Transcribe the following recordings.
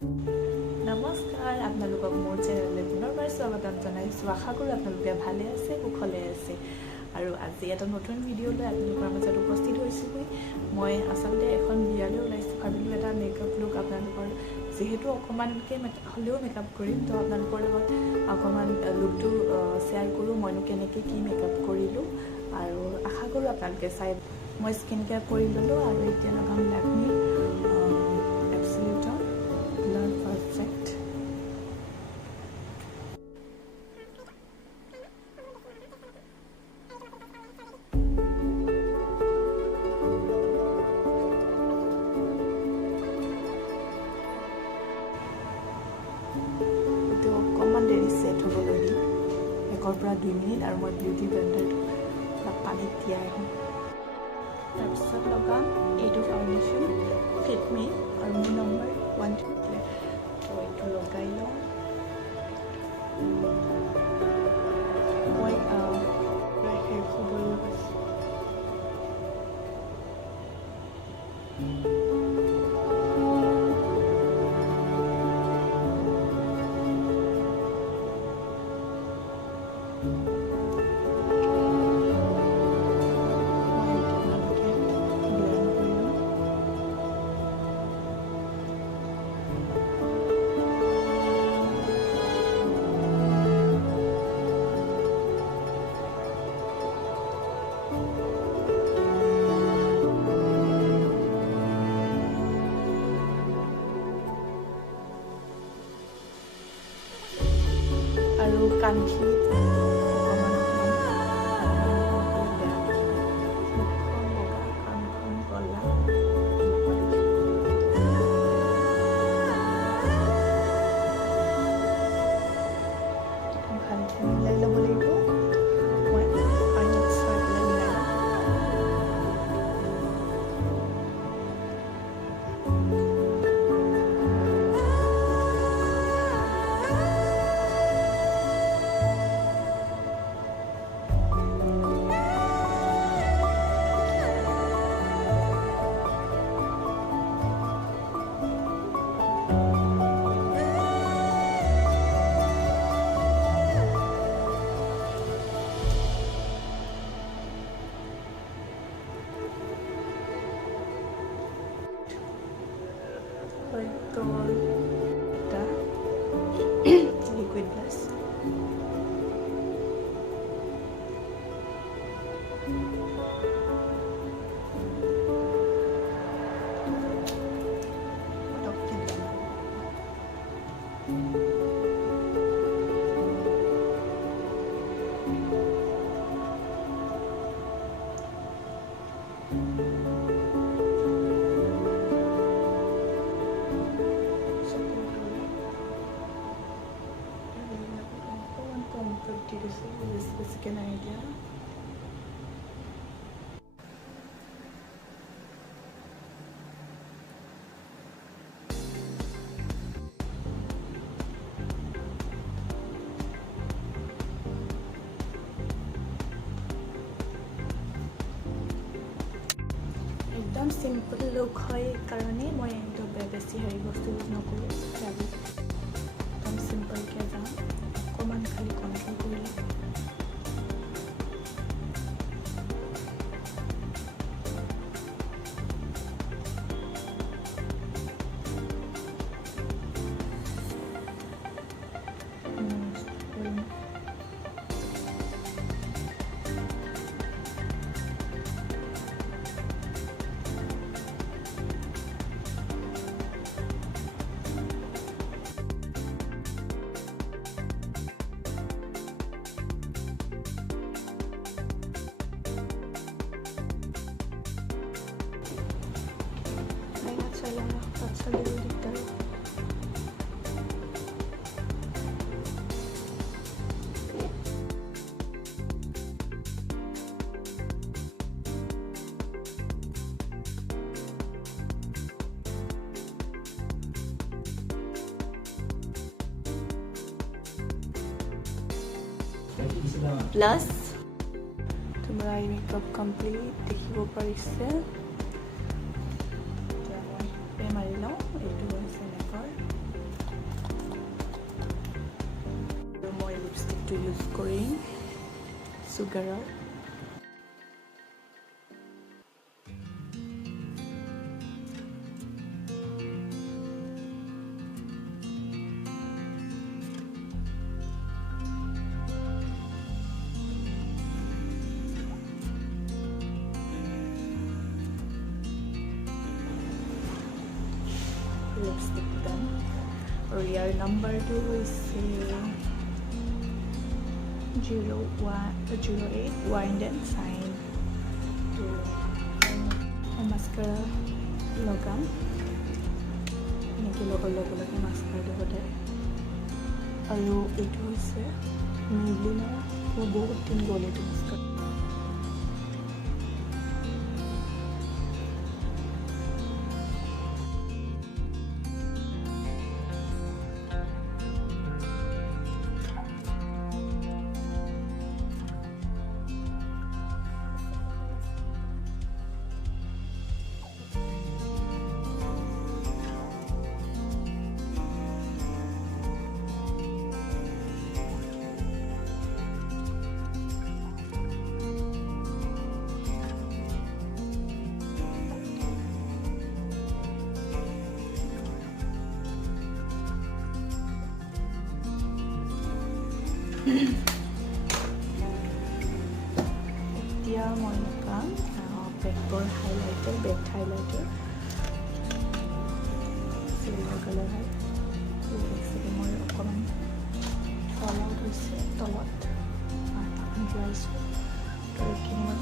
নমস্কাৰ, আপোনালোকক মোৰ চেনেললৈ পুনৰবাৰ স্বাগতম জনাইছোঁ। আশা কৰোঁ আপোনালোকে ভালে আছে, কুশলে আছে। আৰু আজি এটা নতুন ভিডিঅ' লৈ আপোনালোকৰ মাজত উপস্থিত হৈছোঁগৈ। মই আচলতে এখন বিয়ালৈ ওলাইছোঁ, ভাবিলোঁ এটা মেকআপ লুক আপোনালোকৰ, যিহেতু অকণমানকৈ হ'লেও মেকআপ কৰিম, তো আপোনালোকৰ লগত অকণমান লুকটো শ্বেয়াৰ কৰোঁ, মইনো কেনেকৈ কি মেকআপ কৰিলোঁ। আৰু আশা কৰোঁ আপোনালোকে চাই। মই স্কিন কেয়াৰ কৰি ল'লোঁ আৰু এতিয়া লগাম লাকমি এব্সলিউটৰ ব্লাৰ পাৰফেক্ট। এইটো অকণমান দেৰি ছেট হ'বলৈ দিম, 1 পৰা 2 মিনিট, আৰু মই বিউটি ব্লেণ্ডাৰটো পানীত তিয়াই আহিম। তাৰপিছত লগাম এইটো ফাউণ্ডেশ্যন ফিট মি, আৰু মোৰ নম্বৰ 123। তো এইটো লগাই লওঁ। মই শেষ হ'বলৈ গৈছোঁ। আৰু কাণখিনিত অকণমান মুখখন বগা, কাণখন ক'লা। ভালকৈ মিলাই ল'ব লাগিব। মই পানীত চাই পেলাই মিলাই ল'ম। হয়তো এটা লিকুইড ব্লাছ। Beziken নাই এতিয়া। একদম চিম্পল লুক হয় কাৰণে মই একদম বেছি হেৰি বস্তু ইউজ নকৰোঁ। একদম চিম্পলকৈ যাওঁ, অকণমান খালি কণ্ট্ৰল কৰিলে। বাচ্চাদেৰও দিকদাৰ। প্লাস তোমৰা এই মেকআপ কমপ্লিট দেখিব পাৰিছে। মাৰি লওঁ, এইটো হৈছে মেকআপ। কৰিম চুগাৰৰ। লিপষ্টিক পেন আৰু ইয়াৰ নাম্বাৰটো হৈছে 08 Wind and Shine। মাস্কাৰা লগাম, এনেকৈ লগাই ল'ব লাগে মাস্কাৰাটো সদায়। আৰু এইটো হৈছে মেবলিনৰ, মোৰ বহুত দিন গ'ল এইটো মাস্কাৰা। এতিয়া মই লগাম বেকৰ highlighter, bake highlighter silver colour হয়। একচুৱেলি মই অকণমান ফল আউট হৈছে তলত, যোৱাইছোঁ। তো এইখিনি মই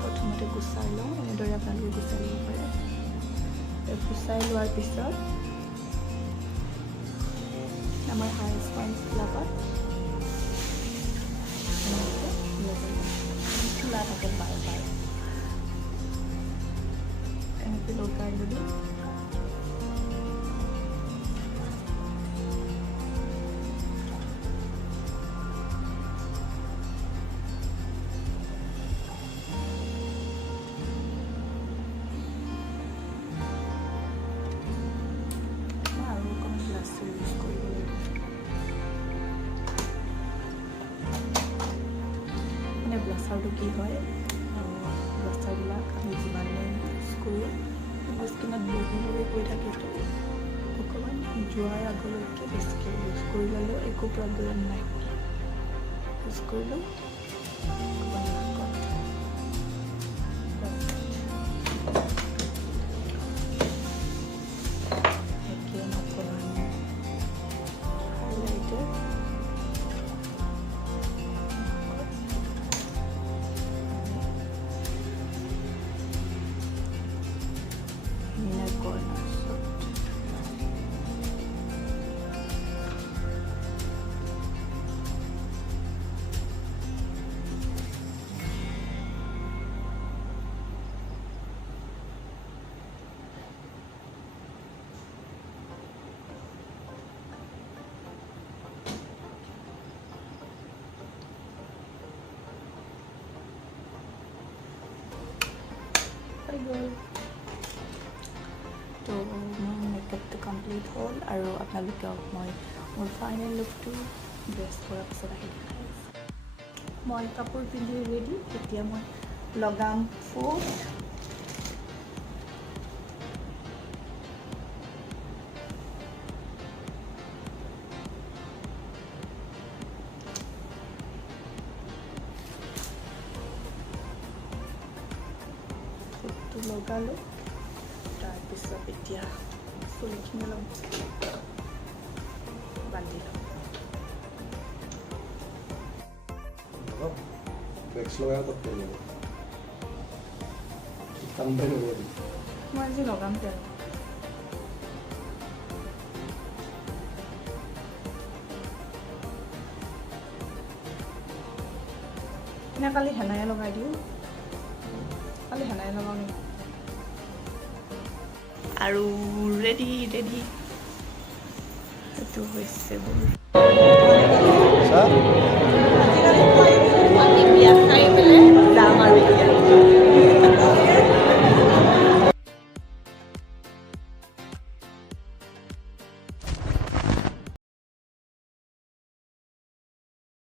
প্ৰথমতে গুচাই লওঁ, এনেদৰে আপোনালোকে গুচাই ল'ব পাৰে। গুচাই লোৱাৰ পিছত আমাৰ হাইজ পইণ্টবিলাকত খোলা থাকে বাৰ বাৰ, এনেকৈ লগাই যদি আৰু অকণমান ব্লাছাৰ ইউজ কৰিব লাগিব। ব্লাছাৰটো কি হয়, ব্লাছাৰবিলাক আমি যিমানে ইউজ কৰোঁ স্কিনত বহি গৈ থাকেতো, অকণমান যোৱাৰ আগলৈকে বেছিকৈ ইউজ কৰি ল'লেও একো প্ৰব্লেম নাই। ইউজ কৰিলোঁ তো মোৰ মেকআপটো কমপ্লিট হ'ল আৰু আপোনালোকক মই মোৰ ফাইনেল লুকটো ড্ৰেছ কৰাৰ পিছত আহি দেখাই আছোঁ। মই কাপোৰ পিন্ধি ৰেডি, এতিয়া মই লগাম ফুট। লগালোঁ, তাৰপিছত এতিয়া চুলিখিনি অলপ বান্ধি ল'ম। মই আজি লগাম তেল। নে কালি হেনাই লগাই দিওঁ, কালি হেনাই লগাওঁ নেকি? আৰু ৰেডি এইটো হৈছে মোৰ। আজিকালি বিয়া খাই